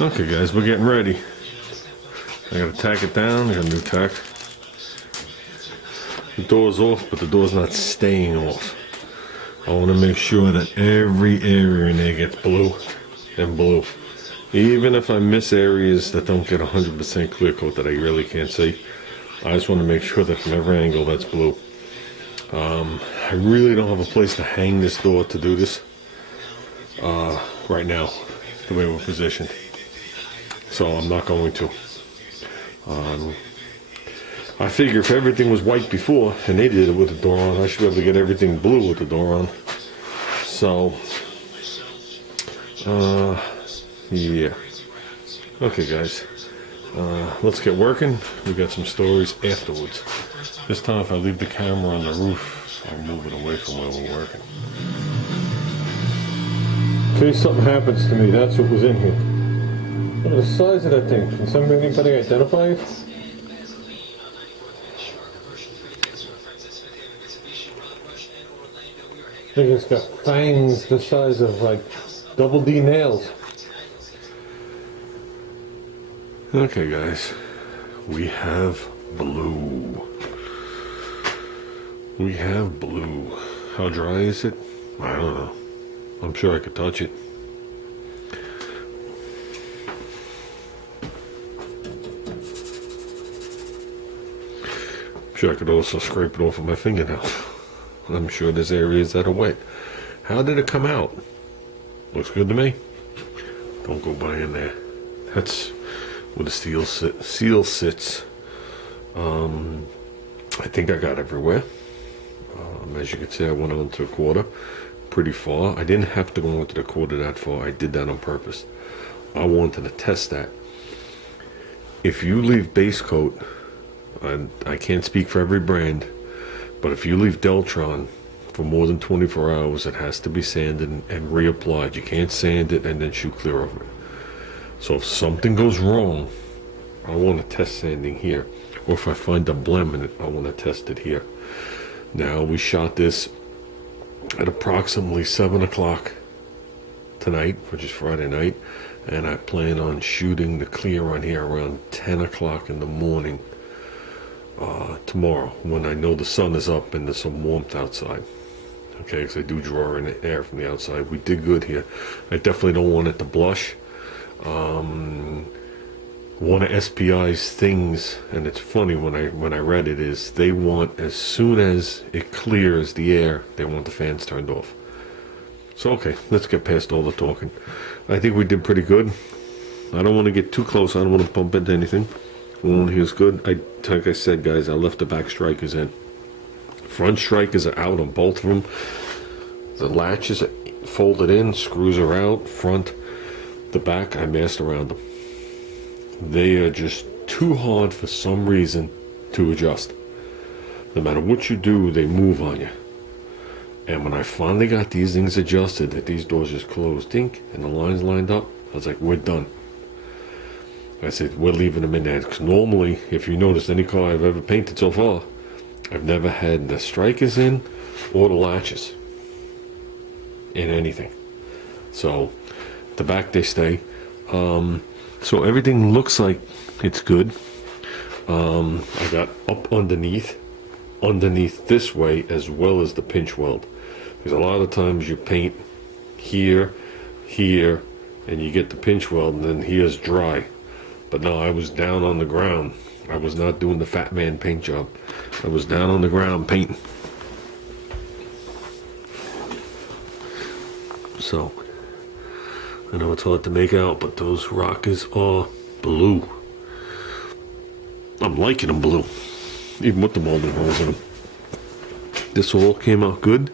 Okay guys, we're getting ready. I gotta tack it down, I got a new tack. The door's off, but the door's not staying off. I wanna make sure that every area in there gets blue and blue. Even if I miss areas that don't get 100% clear coat that I really can't see, I just wanna make sure that from every angle that's blue. I really don't have a place to hang this door to do this right now, the way we're positioned. So I'm not going to. I figure if everything was white before and they did it with the door on, I should be able to get everything blue with the door on. So, yeah. Okay, guys. Let's get working. We got some stories afterwards. This time, if I leave the camera on the roof, I'll move it away from where we're working. In case something happens to me, that's what was in here. Look at the size of that thing. Can anybody identify it? I think it's got fangs the size of like double D nails. Okay guys, we have blue. We have blue. How dry is it? I don't know. I'm sure I could touch it. I could also scrape it off with my fingernail. I'm sure there's areas that are wet. How did it come out? Looks good to me. Don't go by in there. That's where the seal sits. I think I got everywhere. As you can see, I went on to a quarter pretty far. I didn't have to go into the quarter that far. I did that on purpose. I wanted to test that. If you leave base coat, and I can't speak for every brand, but if you leave Deltron for more than 24 hours, it has to be sanded and reapplied. You can't sand it and then shoot clear over it. So if something goes wrong, I want to test sanding here. Or if I find a blem in it, I want to test it here. Now, we shot this at approximately 7 o'clock tonight, which is Friday night, and I plan on shooting the clear on here around 10 o'clock in the morning tomorrow, when I know the sun is up and there's some warmth outside. Okay, because I do draw in the air from the outside. We did good here. I definitely don't want it to blush. One of SPI's things, and it's funny when I read it, is they want, as soon as it clears the air, they want the fans turned off. So okay, let's get past all the talking. I think we did pretty good. I don't want to get too close. I don't want to bump into anything. One here's good. Like I said, guys, I left the back strikers in. Front strikers are out on both of them. The latches are folded in, screws are out. Front, the back, I masked around them. They are just too hard for some reason to adjust. No matter what you do, they move on you. And when I finally got these things adjusted, that these doors just closed, dink, and the lines lined up, I was like, we're done. I said, we're leaving them in there. Because normally, if you notice any car I've ever painted so far, I've never had the strikers in or the latches in anything. So, the back they stay. So everything looks like it's good. I got up underneath this way, as well as the pinch weld. Because a lot of times you paint here, and you get the pinch weld, and then here's dry. But no, I was down on the ground. I was not doing the fat man paint job. I was down on the ground painting. So, I know it's hard to make out, but those rockers are blue. I'm liking them blue, even with the molding holes in them. This all came out good.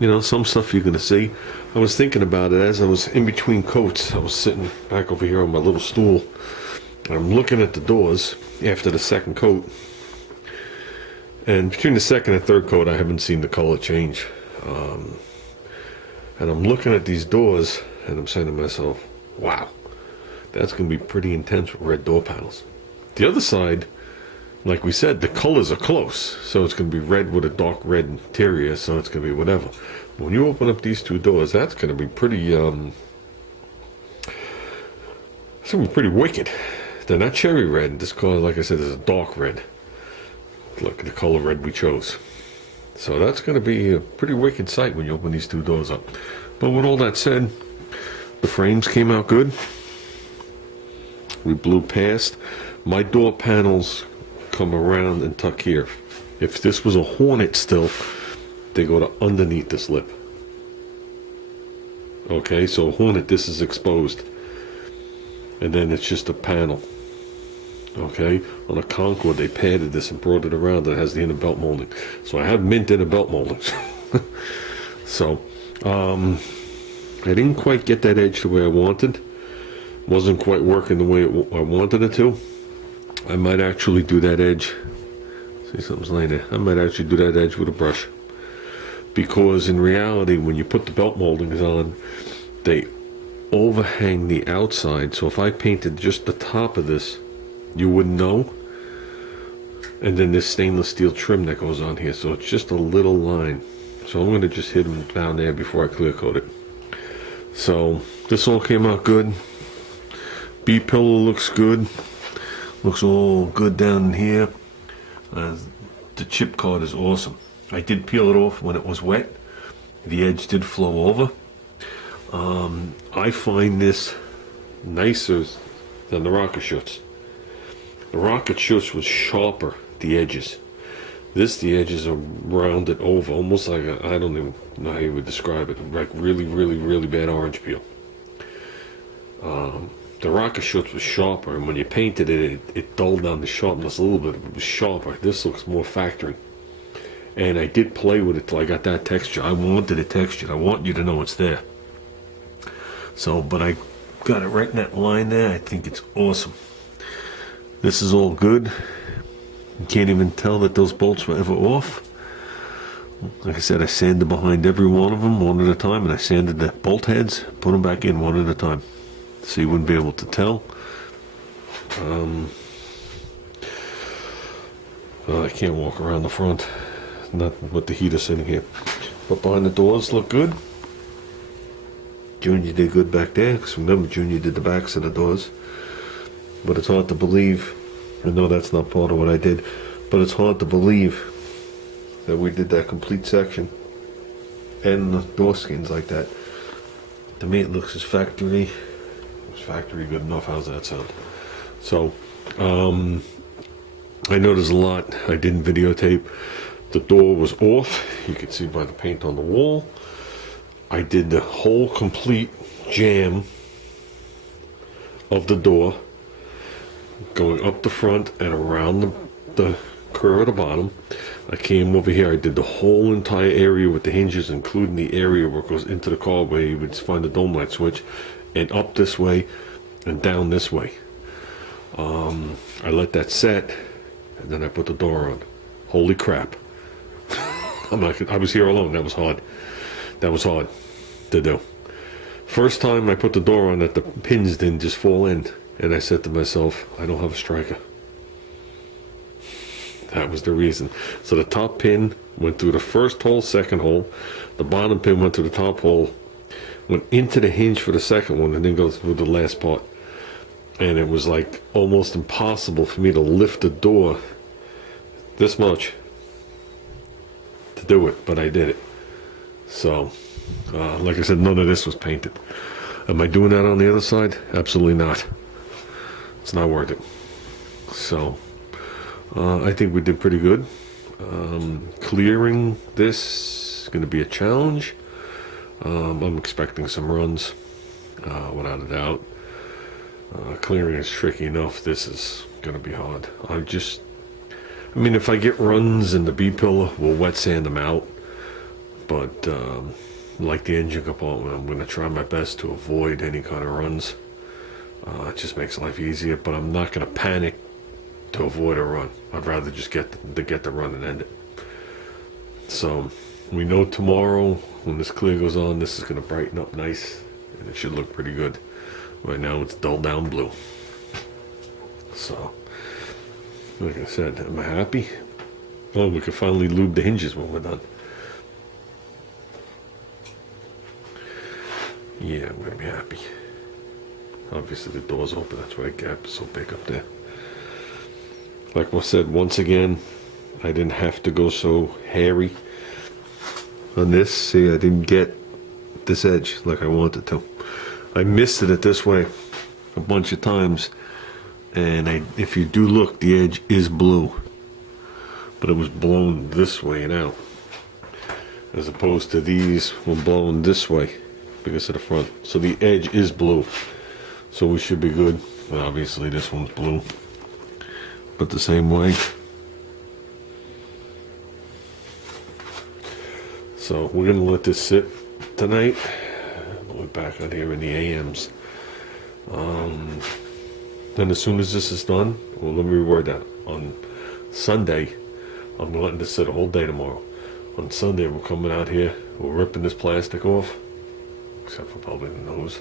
You know, some stuff you're gonna see. I was thinking about it as I was in between coats. I was sitting back over here on my little stool, and I'm looking at the doors after the second coat. And between the second and third coat, I haven't seen the color change. And I'm looking at these doors, and I'm saying to myself, wow, that's going to be pretty intense with red door panels. The other side, like we said, the colors are close. So it's going to be red with a dark red interior, so it's going to be whatever. When you open up these two doors, that's going to be pretty actually been pretty wicked. They're not cherry red. This color, like I said, is a dark red. Look at the color red we chose. So that's going to be a pretty wicked sight when you open these two doors up. But with all that said, the frames came out good. We blew past. My door panels come around and tuck here. If this was a Hornet still, they go to underneath this lip. Okay, so Hornet, this is exposed. And then it's just a panel. Okay, on a Concord, they padded this and brought it around. It has the inner belt molding. So I have mint inner belt moldings. So, I didn't quite get that edge the way I wanted. Wasn't quite working the way I wanted it to. I might actually do that edge. See, something's laying there. I might actually do that edge with a brush. Because in reality, when you put the belt moldings on, they overhang the outside. So if I painted just the top of this, you wouldn't know. And then this stainless steel trim that goes on here. So it's just a little line. So I'm going to just hit them down there before I clear coat it. So this all came out good. B-pillow looks good. Looks all good down here. The chip card is awesome. I did peel it off when it was wet. The edge did flow over. I find this nicer than the rocket shoots. The rocket shoots was sharper, the edges. The edges are rounded over, almost like I don't even know how you would describe it, like really, really, really bad orange peel. The rocket shoots was sharper, and when you painted it, it dulled down the sharpness a little bit. It was sharper. This looks more factory. And I did play with it till I got that texture. I wanted it textured. I want you to know it's there. So, but I got it right in that line there. I think it's awesome. This is all good. You can't even tell that those bolts were ever off. Like I said, I sanded behind every one of them one at a time, and I sanded the bolt heads, put them back in one at a time. So you wouldn't be able to tell. I can't walk around the front, not with the heater sitting here. But behind the doors look good. Junior did good back there, because remember Junior did the backs of the doors. But it's hard to believe, I know that's not part of what I did, but it's hard to believe that we did that complete section and the door skins like that. To me it looks as factory. It's factory good enough. How's that sound? So, I know there's a lot I didn't videotape. The door was off. You can see by the paint on the wall. I did the whole complete jamb of the door, going up the front and around the curve at the bottom. I came over here. I did the whole entire area with the hinges, including the area where it goes into the car where you would find the dome light switch, and up this way and down this way. I let that set, and then I put the door on. Holy crap. I was here alone. That was hard. That was hard to do. First time I put the door on, that the pins didn't just fall in, and I said to myself, I don't have a striker. That was the reason. So the top pin went through the first hole, second hole. The bottom pin went through the top hole, went into the hinge for the second one, and then goes through the last part. And it was like almost impossible for me to lift the door this much to do it, but I did it. So, like I said, none of this was painted. Am I doing that on the other side? Absolutely not. It's not worth it. So, I think we did pretty good. Clearing this is going to be a challenge. I'm expecting some runs, without a doubt. Clearing is tricky enough. This is going to be hard. I mean, if I get runs in the B-pillar, we'll wet sand them out. But, like the engine compartment, I'm going to try my best to avoid any kind of runs. It just makes life easier, but I'm not going to panic to avoid a run. I'd rather just get the run and end it. So, we know tomorrow, when this clear goes on, this is going to brighten up nice, and it should look pretty good. Right now, it's dull down blue. So, like I said, am I happy? Oh, we can finally lube the hinges when we're done. Yeah, I'm going to be happy. Obviously the door's open, that's why the gap is so big up there. Like I said, once again, I didn't have to go so hairy on this. See, I didn't get this edge like I wanted to. I misted it this way a bunch of times, and if you do look, the edge is blue, but it was blown this way and out, as opposed to these were blown this way because of the front. So the edge is blue, so we should be good. But obviously this one's blue, but the same way. So we're gonna let this sit tonight. We're back out here in the AMs. Then as soon as this is done, well, let me reword that. On Sunday, I'm letting this sit a whole day tomorrow. On Sunday, we're coming out here. We're ripping this plastic off, except for probably the nose.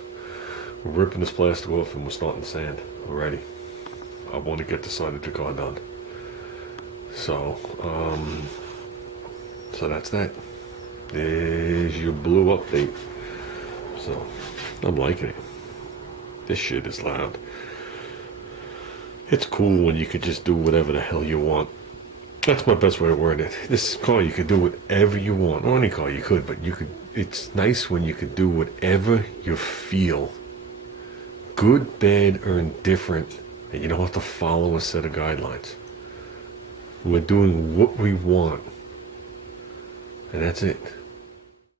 We're ripping this plastic off and we're starting the sand already. I want to get the side of the car done. So that's that. There's your blue update. So I'm liking it. This shit is loud. It's cool when you could just do whatever the hell you want. That's my best way to word it. This car, you could do whatever you want. Or any car you could, but you could. It's nice when you could do whatever you feel. Good, bad, or indifferent. And you don't have to follow a set of guidelines. We're doing what we want. And that's it.